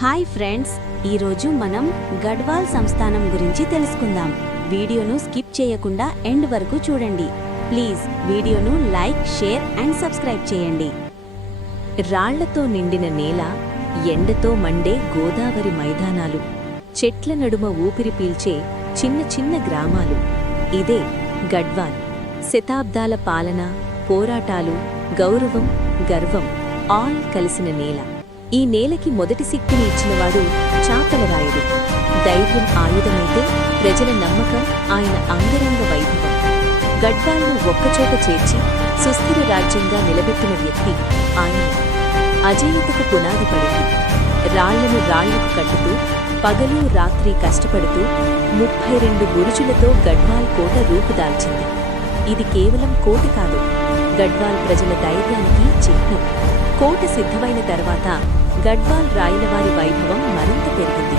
Hi friends, ఈరోజు మనం గడ్వాల్ సంస్థానం గురించి తెలుసుకుందాం. వీడియోను స్కిప్ చేయకుండా ఎండ్ వరకు చూడండి. ప్లీజ్ వీడియోను లైక్, షేర్ అండ్ సబ్స్క్రైబ్ చేయండి. రాళ్లతో నిండిన నేల, ఎండతో మండే గోదావరి మైదానాలు, చెట్ల నడుమ ఊపిరి పీల్చే చిన్న చిన్న గ్రామాలు, ఇదే గడ్వాల్. శతాబ్దాల పాలన, పోరాటాలు, గౌరవం, గర్వం ఆల్ కలిసిన నేల. ఈ నేలకి మొదటి శక్తిని ఇచ్చినవాడు చాకలరాయుడు. ధైర్యం ఆయుధమైతే ప్రజల నమ్మకం ఆయన అంగరంగ వైభవం. గడ్వాల్ను ఒక్కచోట చేర్చి సుస్థిర రాజ్యంగా నిలబెట్టిన వ్యక్తి ఆయన. అజేయతకు పునాది పడింది. రాళ్లను రాళ్లకు కట్టుతూ పగలు రాత్రి కష్టపడుతూ 32 బురుజులతో గడ్వాల్ కోట రూపుదాల్చింది. ఇది కేవలం కోట కాదు, గడ్వాల్ ప్రజల ధైర్యానికి చిహ్నం. కోట సిద్ధమైన తర్వాత గడ్వాల్ రాయలవారి వైభవం మరింత పెరిగింది.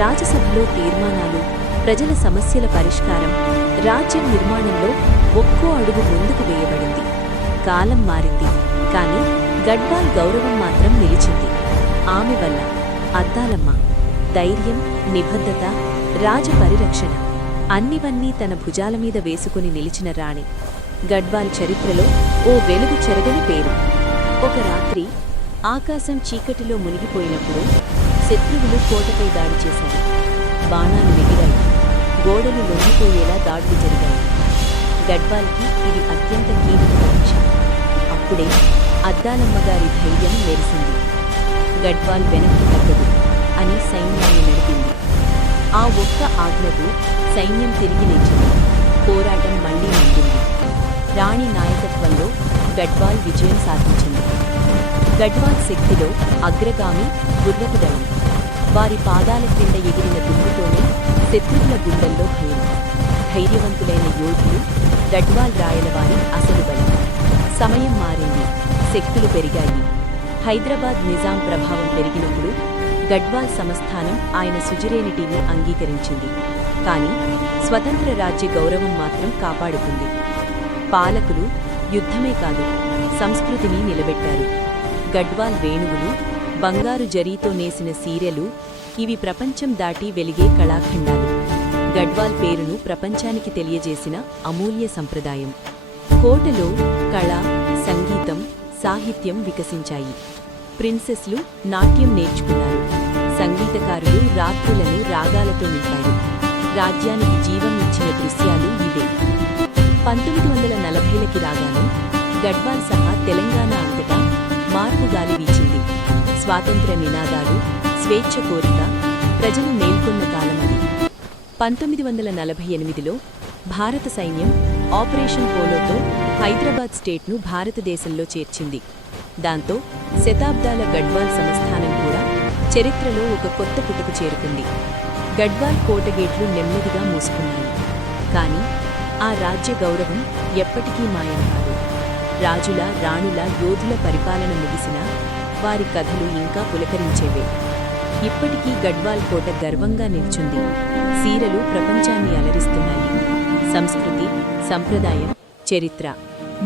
రాజసభలో తీర్మానాలు, ప్రజల సమస్యల పరిష్కారం, రాజ్యం నిర్మాణంలో ఒక్కో అడుగు ముందుకు వేయబడింది. కాలం మారింది, కాని గడ్వాల్ గౌరవం మాత్రం నిలిచింది. ఆమె వల్ల అద్దాలమ్మ ధైర్యం, నిబద్ధత, రాజ పరిరక్షణ అన్నివన్నీ తన భుజాల మీద వేసుకుని నిలిచిన రాణి. గడ్వాల్ చరిత్రలో ఓ వెలుగు చెరగని పేరు. ఒక రాత్రి ఆకాశం చీకటిలో మునిగిపోయినప్పుడు శత్రువులు కోటపై దాడి చేశారు. బాణాలు ఎగిరాయి, గోడలు లొంగిపోయేలా దాడులు జరిగాయి. గడ్వాల్కి ఇది అత్యంత కీలక పరీక్ష. అప్పుడే అద్దాలమ్మగారి ధైర్యం మెరిసింది. గడ్వాల్ వెనక్కి తగ్గదు అని సైన్యాన్ని నడిపింది. ఆ ఒక్క ఆజ్ఞకు సైన్యం తిరిగి లేచింది. పోరాటం మళ్లీ నిండింది. రాణి నాయకత్వంలో గడ్వాల్ విజయం సాధించింది. గడ్వాల్ శక్తిలో అగ్రగామి గుర్రపు దళం. వారి పాదాల క్రింద ఎగిరిన దుమ్ముతోనే శత్రువుల గుండెల్లో భయం. ధైర్యవంతులైన యోధులు గడ్వాల్ రాయలవారి అసలు బలం. సమయం మారింది, శక్తులు పెరిగాయి. హైదరాబాద్ నిజాం ప్రభావం పెరిగినప్పుడు గడ్వాల్ సంస్థానం ఆయన సుజిరేనిటీని అంగీకరించింది. కాని స్వతంత్ర రాజ్య గౌరవం మాత్రం కాపాడుకుంది. పాలకులు యుద్ధమే కాదు, సంస్కృతిని నిలబెట్టారు. గడ్వాల్ వేణువులు, బంగారు జరీతో నేసిన సీరెలు, ఇవి ప్రపంచం దాటి వెలిగే కళాఖండాలు. గడ్వాల్ పేరును ప్రపంచానికి తెలియజేసిన అమూల్య సంప్రదాయం. కోటలో కళ, సంగీతం, సాహిత్యం వికసించాయి. ప్రిన్సెస్లు నాట్యం నేర్చుకున్నారు. సంగీతకారులు రాత్రులను రాగాలతో నింపారు. రాజ్యానికి జీవం ఇచ్చిన దృశ్యాలు ఇవే. 1940లకి రాగానే గడ్వాల్ సహా తెలంగాణ అంతటా మార్పుగాలి వీచింది. స్వాతంత్ర్య నినాదాలు, స్వేచ్ఛ కోరిక, ప్రజలు మేల్కొన్న కాలమది. 1948లో భారత సైన్యం ఆపరేషన్ పోలోతో హైదరాబాద్ స్టేట్ను భారతదేశంలో చేర్చింది. దాంతో శతాబ్దాల గడ్వాల్ సంస్థానం కూడా చరిత్రలో ఒక కొత్త పుటకు చేరుకుంది. గడ్వాల్ కోటగేట్లు నెమ్మదిగా మూసుకున్నాయి. కాని ఆ రాజ్య గౌరవం ఎప్పటికీ మాయం కాదు. రాజుల, రాణుల, యోధుల పరిపాలన ముగిసినా వారి కథలు ఇంకా పులకరించేవే. ఇప్పటికీ గడ్వాల్ కోట గర్వంగా నిల్చుంది. సీరలు ప్రపంచాన్ని అలరిస్తున్నాయి. సంస్కృతి, సంప్రదాయం, చరిత్ర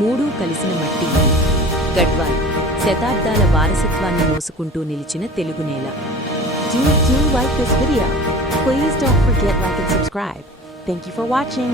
మూడూ కలిసిన మట్టి ఇది. గడ్వాల్ శతాబ్దాల వారసత్వాన్ని మోసుకుంటూ నిలిచిన తెలుగునేల. Do like this video. Please don't forget like and subscribe. Thank you for watching.